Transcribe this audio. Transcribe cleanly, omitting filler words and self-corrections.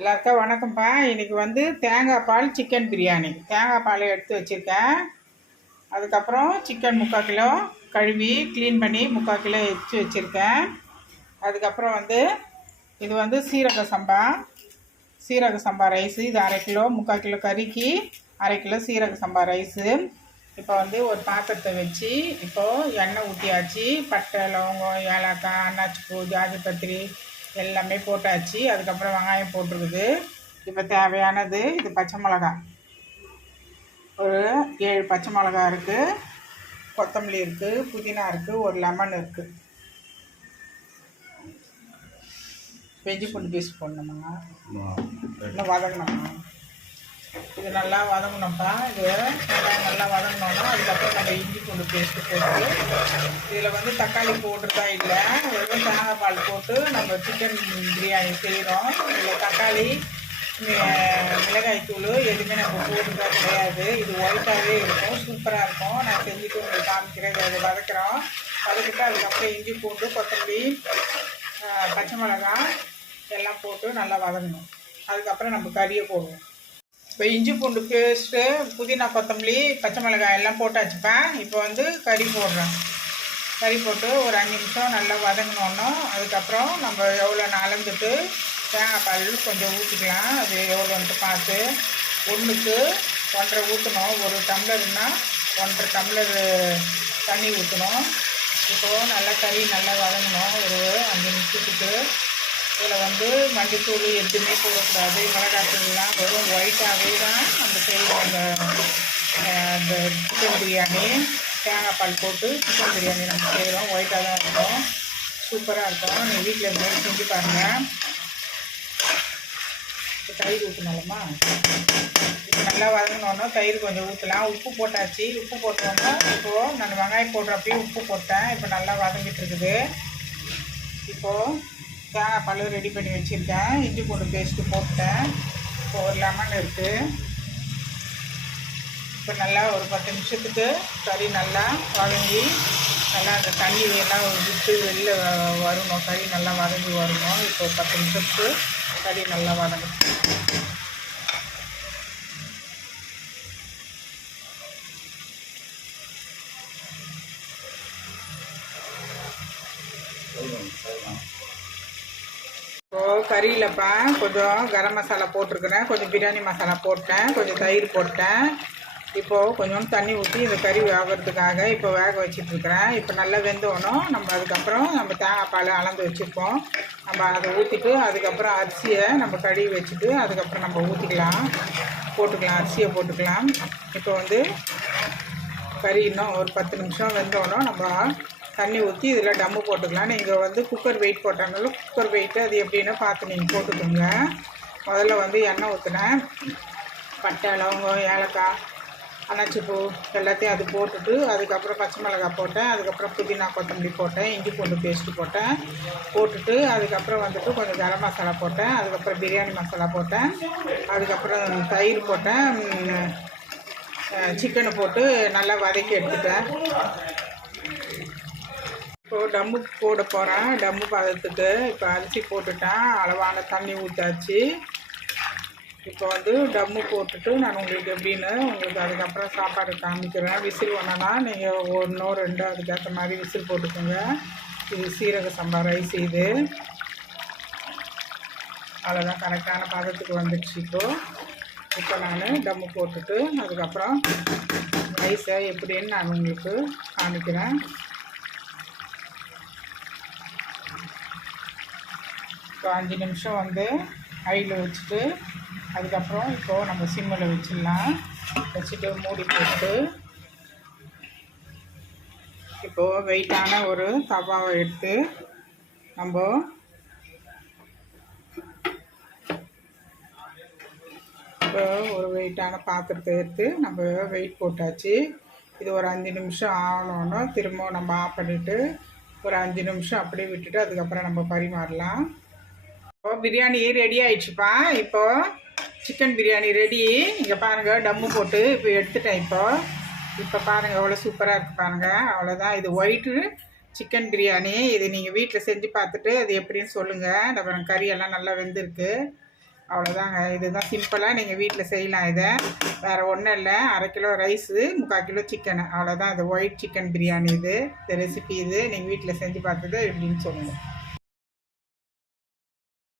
எல்லாருக்கும் வணக்கம்ப்பா. இன்றைக்கி வந்து தேங்காய் பால் சிக்கன் பிரியாணி. தேங்காய் பால் எடுத்து வச்சுருக்கேன். அதுக்கப்புறம் சிக்கன் 3/4 கிலோ கழுவி க்ளீன் பண்ணி 3/4 கிலோ எடுத்து வச்சுருக்கேன். அதுக்கப்புறம் வந்து இது வந்து சீரக சம்பா ரைஸு. இது 1/2 கிலோ. 3/4 கிலோ கறிக்கு 1/2 கிலோ சீரக சம்பா ரைஸு. இப்போ வந்து ஒரு பாத்திரத்தை வச்சு இப்போது எண்ணெய் ஊற்றியாச்சு. பட்டை, லவங்கம், ஏலக்காய், அன்னாச்சிப்பூ, ஜாதிபத்திரி எல்லாமே போட்டாச்சு. அதுக்கப்புறம் வெங்காயம் போட்டிருக்குது. இப்போ தேவையானது இது பச்சை மிளகா, ஒரு 7 பச்சை மிளகா இருக்குது, கொத்தமல்லி இருக்குது, புதினா இருக்குது, ஒரு லெமன் இருக்குது. வெஜ்ஜி பூண்டு பேஸ்ட் போடணுமா, இன்னும் வதங்கணுமா? இது நல்லா வதங்கணும்ப்பா. இது நல்லா வதங்கினோன்னா அதுக்கப்புறம் நம்ம இஞ்சி பூண்டு பேஸ்ட்டு போட்டு, இதில் வந்து தக்காளி போட்டுருக்கா இல்லை, வெறும் தேங்காய் பால் போட்டு நம்ம சிக்கன் பிரியாணி செய்கிறோம். இதில் தக்காளி, மிளகாய் தூள் எதுவுமே நம்ம போட்டுருக்கா கிடையாது. இது ஒயிட்டாகவே இருக்கும், சூப்பராக இருக்கும். நான் செஞ்சுட்டு உங்களுக்கு காமிக்கிறேன். இதை வதக்குறோம். வதக்கிட்டு அதுக்கப்புறம் இஞ்சி பூண்டு, கொத்தமல்லி, பச்சை மிளகாய் எல்லாம் போட்டு நல்லா வதங்கணும். அதுக்கப்புறம் நம்ம கறியை போடுவோம். இப்போ இஞ்சி பூண்டு பேஸ்ட்டு, புதினா, கொத்தமல்லி, பச்சை மிளகாய் எல்லாம் போட்டாச்சுப்பேன். இப்போ வந்து கறி போடுறேன். கறி போட்டு ஒரு 5 நிமிஷம் நல்லா வதங்கினோன்னா அதுக்கப்புறம் நம்ம எவ்வளோ அளந்துட்டு தேங்காய் பால் கொஞ்சம் ஊற்றிக்கலாம். அது எவ்வளோன்ட்டு பார்த்து 1க்கு 1.5 ஊற்றணும். ஒரு டம்ளர்னா 1.5 டம்ளர் தண்ணி ஊற்றணும். இப்போது நல்லா கறி நல்லா வதங்கணும் ஒரு 5 நிமிஷத்துக்கு. இதில் வந்து மஞ்சத்தூள் எதுவுமே போடக்கூடாது, மிளகாத்தூள்லாம் வெறும் ஒயிட்டாகவே தான் நம்ம செய்வோம். அந்த சிக்கன் பிரியாணி தேங்காய் பால் போட்டு சிக்கன் பிரியாணி நம்ம செய்கிறோம். ஒயிட்டாக தான் இருக்கும், சூப்பராக இருக்கும். நீங்கள் வீட்டில் இருந்தாலும் செஞ்சு பாருங்கள். இப்போ தயிர் ஊற்றணும்மா. இப்போ நல்லா வதங்கினோன்னா தயிர் கொஞ்சம் ஊற்றலாம். உப்பு போட்டாச்சு. உப்பு போட்டோன்னா இப்போது நான் வெங்காயம் போடுறப்பையும் உப்பு போட்டேன். இப்போ நல்லா வதங்கிட்டு இருக்குது. இப்போது தேங்காய் பால் ரெடி பண்ணி வச்சுருக்கேன். இஞ்சி பூண்டு பேஸ்ட்டு போட்டேன். இப்போ ஒரு லெமன் இருக்குது. இப்போ நல்லா ஒரு 10 நிமிஷத்துக்கு கறி நல்லா வதங்கி நல்லா அந்த தண்ணி எல்லாம் விட்டு வெளில வரணும். கறி நல்லா வதங்கி வரணும். இப்போ 10 நிமிஷத்துக்கு கறி நல்லா வதங்கும். இப்போது கறியிலப்பா கொஞ்சம் கரம் மசாலா போட்டிருக்கிறேன், கொஞ்சம் பிரியாணி மசாலா போட்டேன், கொஞ்சம் தயிர் போட்டேன். இப்போது கொஞ்சம் தண்ணி ஊற்றி இந்த கறி வேகிறதுக்காக இப்போ வேக வச்சிட்ருக்கிறேன். இப்போ நல்லா வெந்தோணும். நம்ம அதுக்கப்புறம் நம்ம தேங்காய் பால் அளந்து வச்சுருப்போம், நம்ம அதை ஊற்றிட்டு அதுக்கப்புறம் அரிசியை நம்ம கழுவி வச்சுட்டு அதுக்கப்புறம் நம்ம போட்டுக்கலாம். அரிசியை போட்டுக்கலாம். இப்போ வந்து கறி இன்னும் ஒரு 10 நிமிஷம் வெந்தோணும். நம்ம தண்ணி ஊற்றி இதில் டம்மு போட்டுக்கலாம். நீங்கள் வந்து குக்கர் வெயிட் போட்டாங்களும் குக்கர் வெயிட்டு அது எப்படின்னு பார்த்து நீங்கள் போட்டுக்கோங்க. முதல்ல வந்து எண்ணெய் ஊற்றினேன். பட்டை, லவங்கம், ஏலக்காய், அன்னாச்சிப்பூ எல்லாத்தையும் அது போட்டுட்டு அதுக்கப்புறம் பச்சை மிளகாய் போட்டேன். அதுக்கப்புறம் புதினா, கொத்தமல்லி போட்டேன். இஞ்சி பூண்டு பேஸ்ட்டு போட்டுட்டு அதுக்கப்புறம் வந்துட்டு கொஞ்சம் கரம் மசாலா போட்டேன். அதுக்கப்புறம் பிரியாணி மசாலா போட்டேன். அதுக்கப்புறம் தயிர் போட்டேன். சிக்கனை போட்டு நல்லா வதக்கி எடுத்துட்டேன். இப்போது டம்மு போட போகிறேன். டம்மு பதத்துக்கு இப்போ அரிசி போட்டுட்டேன். அளவான தண்ணி ஊற்றாச்சு. இப்போ வந்து டம்மு போட்டுட்டு நான் உங்களுக்கு எப்படின்னு உங்களுக்கு அதுக்கப்புறம் சாப்பாடு காமிக்கிறேன். விசில் ஒன்றுனா நீங்கள் 1 2 அதுக்கேற்ற மாதிரி விசில் போட்டுக்கோங்க. இது சீரக சம்பா ரைஸ். இது அவ்வளோதான், கரெக்டான பதத்துக்கு வந்துடுச்சு. இப்போ நான் டம்மு போட்டுட்டு அதுக்கப்புறம் ரைஸை எப்படின்னு நான் உங்களுக்கு காமிக்கிறேன். இப்போ 5 நிமிஷம் வந்து ஹையில் வச்சுட்டு அதுக்கப்புறம் இப்போது நம்ம சிம்மில் வச்சுட்டு மூடி போட்டு இப்போது வெயிட்டான ஒரு தவாவை எடுத்து நம்ம இப்போ ஒரு வெயிட்டான பாத்திரத்தை எடுத்து நம்ம வெயிட் போட்டாச்சு. இது ஒரு 5 நிமிஷம் ஆகணுன்னா திரும்ப நம்ம ஆஃப் பண்ணிவிட்டு ஒரு 5 நிமிஷம் அப்படியே விட்டுட்டு அதுக்கப்புறம் நம்ம பரிமாறலாம். இப்போது பிரியாணி ரெடி ஆயிடுச்சுப்பா. இப்போது சிக்கன் பிரியாணி ரெடி. இங்கே பாருங்கள், டம்மு போட்டு இப்போ எடுத்துட்டேன். இப்போ பாருங்கள் எவ்வளோ சூப்பராக இருக்குது பாருங்கள். அவ்வளோதான், இது ஒயிட்டு சிக்கன் பிரியாணி. இது நீங்கள் வீட்டில் செஞ்சு பார்த்துட்டு அது எப்படின்னு சொல்லுங்கள். நம்ம கறியெல்லாம் நல்லா வெந்திருக்கு. அவ்வளோதாங்க. இதுதான் சிம்பிளாக நீங்கள் வீட்டில் செய்யலாம். இதை வேறு ஒன்றும் இல்லை. 1/2 கிலோ ரைஸு, 3/4 கிலோ சிக்கனு, அவ்வளோதான். இது ஒயிட் சிக்கன் பிரியாணி. இது ரெசிபி. இது நீங்கள் வீட்டில் செஞ்சு பார்த்துட்டு எப்படின்னு சொல்லுங்கள்.